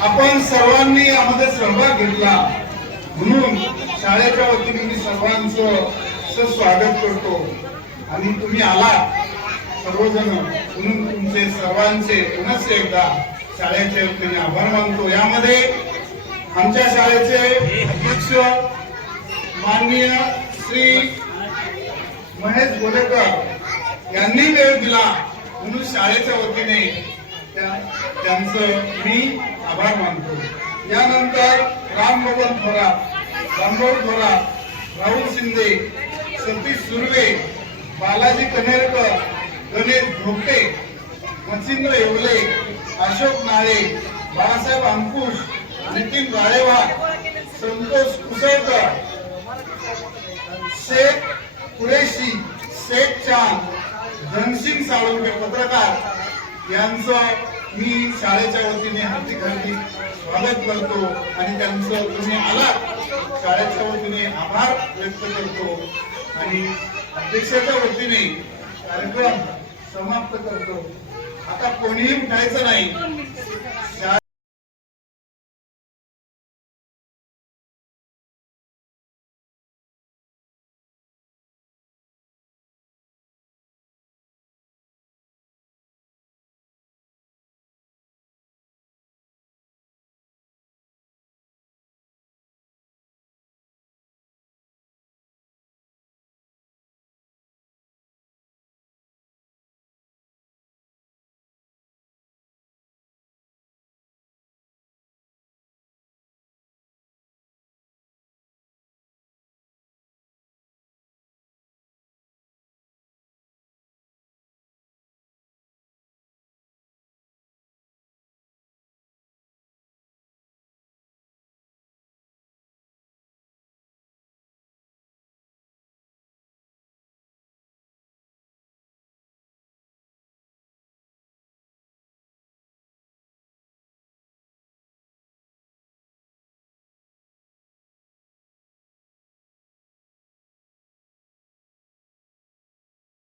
आपण सर्वांनी यामध्ये सहभाग घेतला म्हणून शाळेच्या वतीने मी सर्वांचं स्वागत करतो आणि तुम्ही आलात सर्वजण म्हणून तुमचे सर्वांचे पुनश्च एकदा शाळेच्या वतीने आभार मानतो। यामध्ये आमच्या शाळेचे अध्यक्ष माननीय श्री महेश गोलेकर यांनी वेळ दिला म्हणून शाळेच्या वतीने त्यांचं मी आभार मानतो। यानंतर रामभवन थोरात, रामभाऊ थोरात, राहुल शिंदे, सतीश सुर्वे, बालाजी कनेरकर, गणेश भोगटे, मच्छिंद्र येवले, अशोक नाळे, बाळासाहेब अंकुश, नितीन राळेवार, संतोष कुसळकर, शेख कुरेशी, शेख चांद, धनसिंग साळुंके पत्रकार यांचं मी शाळेच्या वतीने हार्दिक स्वागत करतो आणि त्यांचं तुम्ही आलात शाळेच्या वतीने आभार व्यक्त करतो आणि अध्यक्षाच्या वतीने कार्यक्रम समाप्त करतो। आता कोणीही उठायचं नाही।